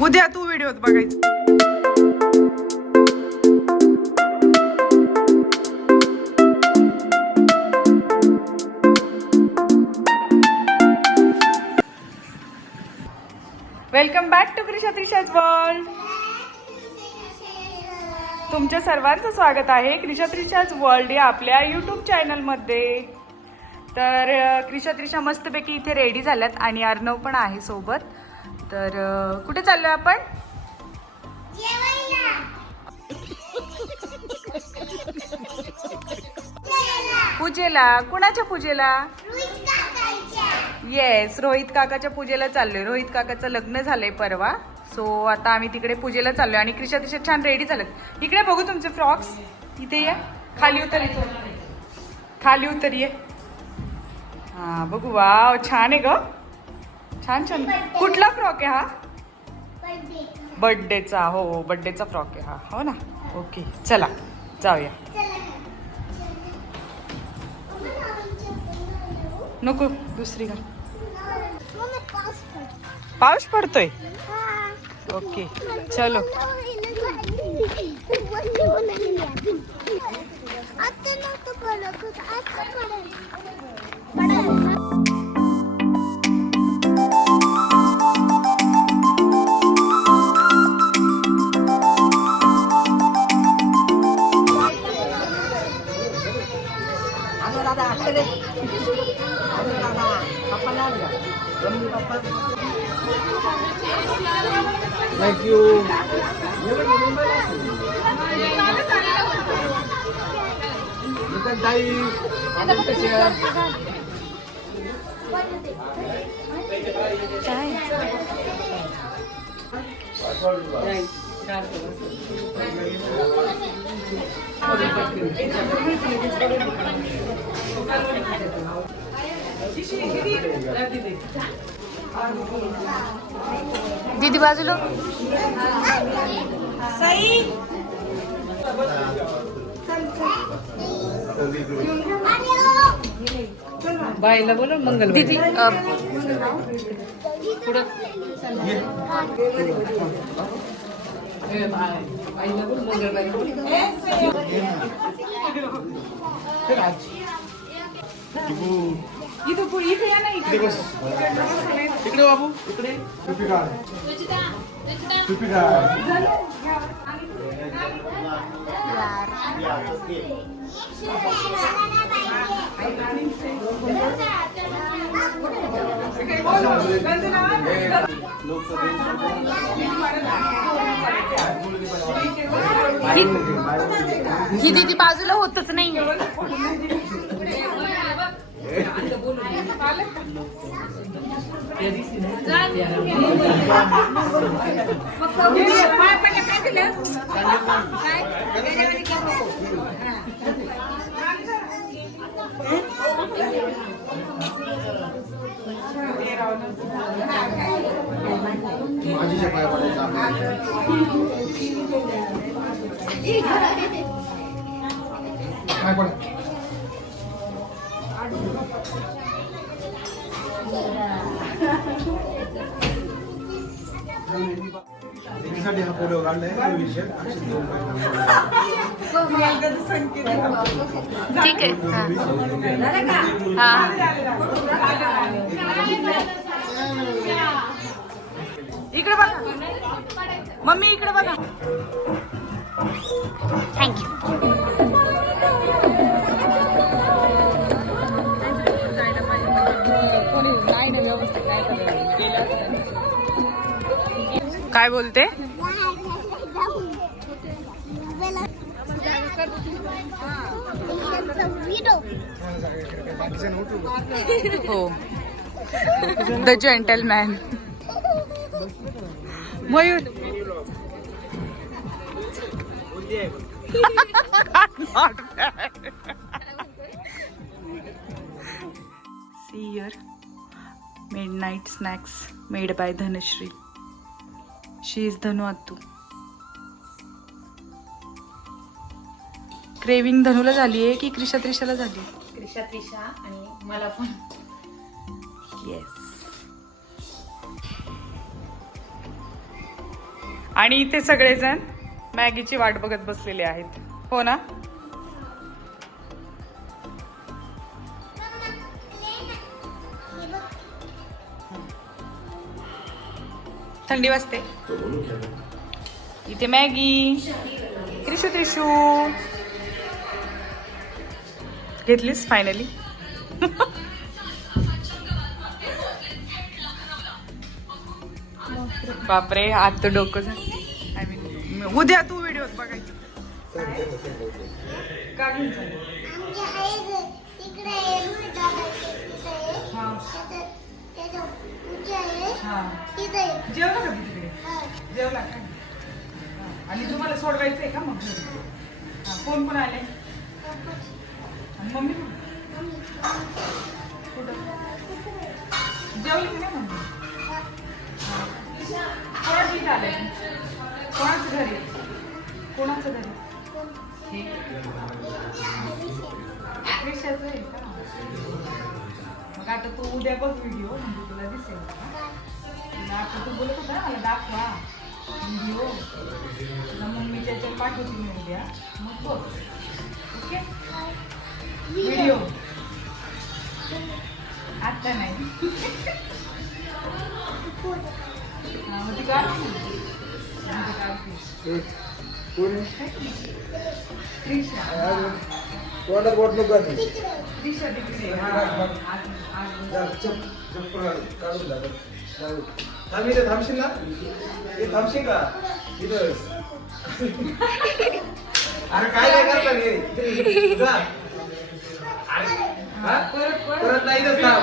उद्या तू व्हिडिओत बघायचं. Welcome back to Krisha Trisha's world. तुमच्या सर्वांचं स्वागत आहे क्रिशा त्रिशाज वर्ल्ड या आपल्या यूट्यूब चॅनलमध्ये. तर क्रिशा त्रिशा मस्तपैकी इथे रेडी झाल्यात आणि अर्णव पण आहे सोबत. तर कुठे चाललोय आपण? पूजेला. कुणाच्या पूजेला? येस, रोहित काकाच्या पूजेला चाललोय. रोहित काकाचं लग्न झालंय परवा, सो आता आम्ही तिकडे पूजेला चाललोय. आणि क्रिशा त्रिशा छान रेडी झालेत. इकडे बघू तुमचे फ्रॉक्स. इथे ये, खाली उतर. इथे खाली उतर ये. हा बघू. वाव, छान आहे ग. छान छान. कुठला फ्रॉक आहे हा? बर्थडेचा. हो, बर्थडेचा फ्रॉक आहे हा. हो ना. ओके, चला जाऊया. नको, दुसरी घाल. पाऊस पडतोय. ओके चलो. Thank you. दीदी बाजूला. सई बाईला बोलो मंगल. दीदी इथे या ना. इकडे बस. इकडे बाबू, इकडे. ही दीदी बाजूला होतच नाही. ठीक आहे. इकडे बघा मम्मी, इकडे बघा. थँक्यू. काय बोलते? हो, the gentleman Mayur. See here, midnight snacks made by Dhanashri. She is Dhanu Attu. Craving धनूला झाली आहे की क्रिशा त्रिशाला झाली? क्रिशा त्रिशा आणि मला पण. येस. आणि इथे सगळेजण मॅगीची वाट बघत बसलेले आहेत, हो ना? थंडी वाजते. इथे मॅगी. क्रिशू त्रिशू घेतलीस फायनली? बापरे, आज तर डोकं झालं. आय मीन उद्या तू व्हिडिओ बघायची का घेऊन चालली? जेवला का तू तिकडे? जेवला का? आणि तुम्हाला सोडवायचंय का मग? कोण कोण आले? मम्मी कुठं जेवली की नाही मम्मी? कोणाची इथं आले? कोणाचं घरी? कोणाचं घरी? क्रिशाचं आहे का? मग आता तू उद्या बघ व्हिडिओ, म्हणजे तुला दिसेल. आता तू बोलत होता मला दाखवा व्हिडिओ, मम्मीच्या याच्यात पाठवते मी उद्या, मग बघ. ओके? व्हिडिओ आता नाही. मग ती काढते. क्रिशा तिकडे. थांबशील ना? थांबशील का इथं? अरे काय काय करता? परत नाही थांब.